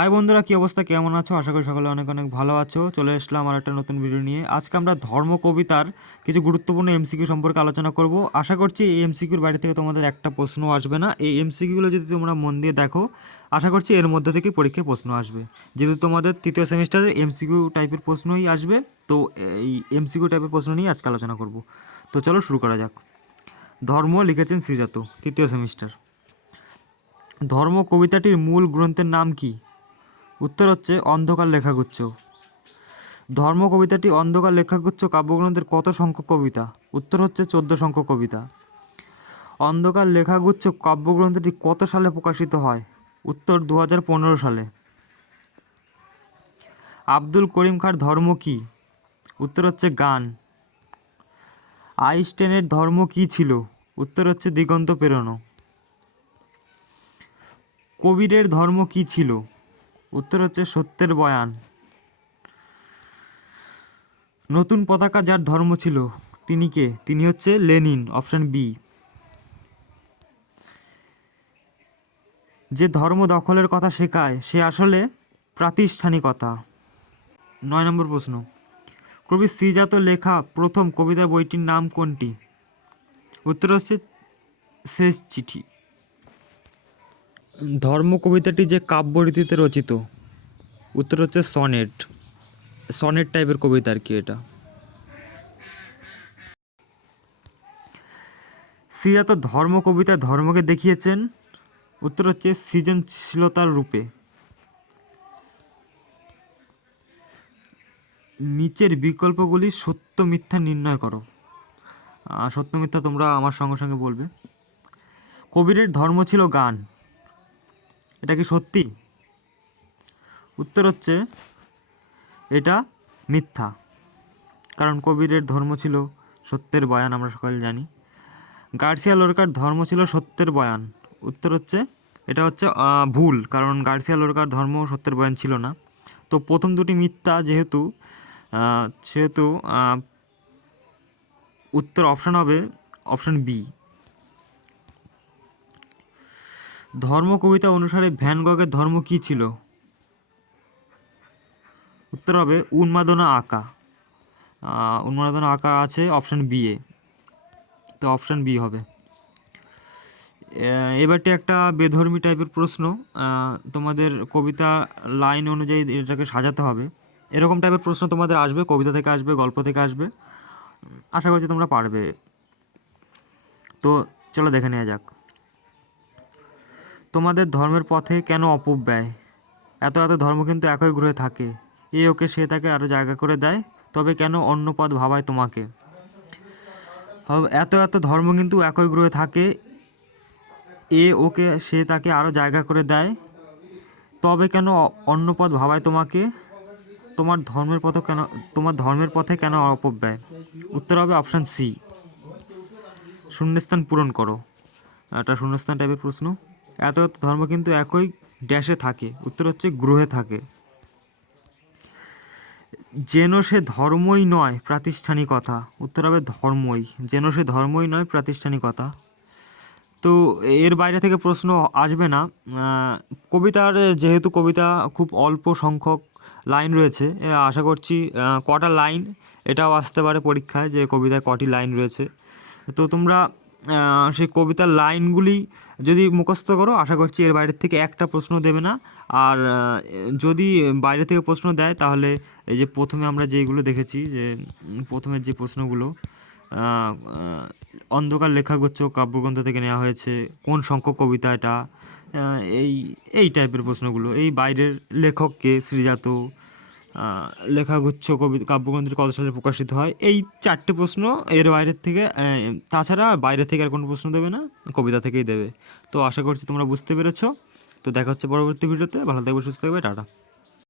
High বন্ধুরা, কী অবস্থা, কেমন আছো? আশা করি সকলে অনেক অনেক ভালো আছো। চলে আসলাম আর একটা নতুন ভিডিও নিয়ে। আজকে আমরা ধর্ম কবিতার কিছু গুরুত্বপূর্ণ এমসিকিউ সম্পর্কে আলোচনা করব। আশা করছি এই এমসিকিউর বাইরে থেকে তোমাদের একটা প্রশ্ন আসবে না। এই এমসিকিউগুলো যদি তোমরা মন দিয়ে দেখো, আশা করছি এর মধ্যে থেকে পরীক্ষায় প্রশ্ন আসবে। যেহেতু তোমাদের তৃতীয় সেমিস্টারের এমসিকিউ টাইপের প্রশ্নই আসবে, তো এই এমসিকিউ টাইপের প্রশ্ন নিয়ে আজকে আলোচনা করব। তো চলো শুরু করা যাক। ধর্ম লিখেছেন শ্রীজাত, তৃতীয় সেমিস্টার। ধর্ম কবিতাটির মূল গ্রন্থের নাম কি? উত্তর হচ্ছে অন্ধকার লেখাগুচ্ছ। ধর্ম কবিতাটি অন্ধকার লেখাগুচ্ছ কাব্যগ্রন্থের কত সংখ্যক কবিতা? উত্তর হচ্ছে 14 সংখ্যক কবিতা। অন্ধকার লেখাগুচ্ছ কাব্যগ্রন্থটি কত সালে প্রকাশিত হয়? উত্তর 2015 সালে। আব্দুল করিম খাঁর ধর্ম কি? উত্তর হচ্ছে গান। আইনস্টাইনের ধর্ম কি ছিল? উত্তর হচ্ছে দিগন্ত পেরোনো। কবিরের ধর্ম কি ছিল? উত্তর হচ্ছে সত্যের বয়ান। নতুন পতাকা যার ধর্ম ছিল তিনি কে? তিনি হচ্ছে লেনিন, অপশন বি। যে ধর্ম দখলের কথা শেখায় সে আসলে প্রাতিষ্ঠানিকতা। 9 নম্বর প্রশ্ন, কবি শ্রীজাত লেখা প্রথম কবিতা বইটির নাম কোনটি? উত্তর হচ্ছে শেষ চিঠি। ধর্ম কবিতাটি যে কাব্য রীতিতে রচিত? উত্তর হচ্ছে সনেট। সনেট টাইপের কবিতা আর কি এটা। শ্রীজাত ধর্ম কবিতায় ধর্মকে দেখিয়েছেন? উত্তর হচ্ছে সৃজনশীলতার রূপে। নিচের বিকল্পগুলি সত্য মিথ্যা নির্ণয় করো। সত্য মিথ্যা তোমরা আমার সঙ্গে সঙ্গে বলবে। কবিরের ধর্ম ছিল গান, এটা কি সত্যি? উত্তর হচ্ছে এটা মিথ্যা, কারণ কবিরের ধর্ম ছিল সত্যের বয়ান, আমরা সকলে জানি। গার্সিয়া লোরকার ধর্ম ছিল সত্যের বয়ান। উত্তর হচ্ছে এটা হচ্ছে ভুল, কারণ গার্সিয়া লোরকার ধর্ম সত্যের বয়ান ছিল না। তো প্রথম দুটি মিথ্যা, যেহেতু সেহেতু উত্তর অপশান হবে অপশান বি। ধর্ম কবিতা অনুসারে ভ্যান গগের ধর্ম কী ছিল? উত্তর হবে উন্মাদনা আঁকা। উন্মাদনা আঁকা আছে অপশান বি এ, তো অপশান বি হবে। এবারটি একটা বেধর্মী টাইপের প্রশ্ন। তোমাদের কবিতা লাইন অনুযায়ী এটাকে সাজাতে হবে। এরকম টাইপের প্রশ্ন তোমাদের আসবে, কবিতা থেকে আসবে, গল্প থেকে আসবে। আশা করছি তোমরা পারবে। তো চলো দেখে নেওয়া যাক। তোমাদের ধর্মের পথে কেন অপব্যয়? এত এত ধর্ম কিন্তু একই গ্রহে থাকে, এ ওকে সে তাকে আরও জায়গা করে দেয়, তবে কেন অন্য পথ ভাবায় তোমাকে? এত এত ধর্ম কিন্তু একই গ্রহে থাকে, এ ওকে সে তাকে আরও জায়গা করে দেয়, তবে কেন অন্য পথ ভাবায় তোমাকে? তোমার ধর্মের পথে কেন অপব্যয়? উত্তর হবে অপশান সি, শূন্যস্থান পূরণ করো। একটা শূন্যস্থান টাইপের প্রশ্ন। এত এত ধর্ম কিন্তু একই ড্যাশে থাকে, উত্তর হচ্ছে গ্রহে থাকে। যেন সে ধর্মই নয় প্রাতিষ্ঠানিকতা। উত্তর হবে ধর্মই, যেন সে ধর্মই নয় প্রাতিষ্ঠানিকতা। তো এর বাইরে থেকে প্রশ্ন আসবে না। কবিতার যেহেতু কবিতা খুব অল্প সংখ্যক লাইন রয়েছে, আশা করছি কটা লাইন এটাও আসতে পারে পরীক্ষায়, যে কবিতায় কটি লাইন রয়েছে। তো তোমরা সেই কবিতার লাইনগুলি যদি মুখস্থ করো, আশা করছি এর বাইরের থেকে একটা প্রশ্ন দেবে না। আর যদি বাইরে থেকে প্রশ্ন দেয়, তাহলে এই যে প্রথমে আমরা যেগুলো দেখেছি, যে প্রথমের যে প্রশ্নগুলো, অন্ধকার লেখাগুচ্ছ কাব্যগ্রন্থ থেকে নেওয়া হয়েছে, কোন সংখ্যক কবিতা এটা, এই এই টাইপের প্রশ্নগুলো, এই বাইরের লেখককে, শ্রীজাত, লেখাগুচ্ছ কাব্যগ্রন্থের কত সালে প্রকাশিত হয়, এই চারটে প্রশ্ন এর বাইরের থেকে। তাছাড়া বাইরে থেকে আর কোনো প্রশ্ন দেবে না, কবিতা থেকেই দেবে। তো আশা করছি তোমরা বুঝতে পেরেছো। তো দেখা হচ্ছে পরবর্তী ভিডিওতে। ভালো থাকবে, সুস্থ থাকবে, টাটা।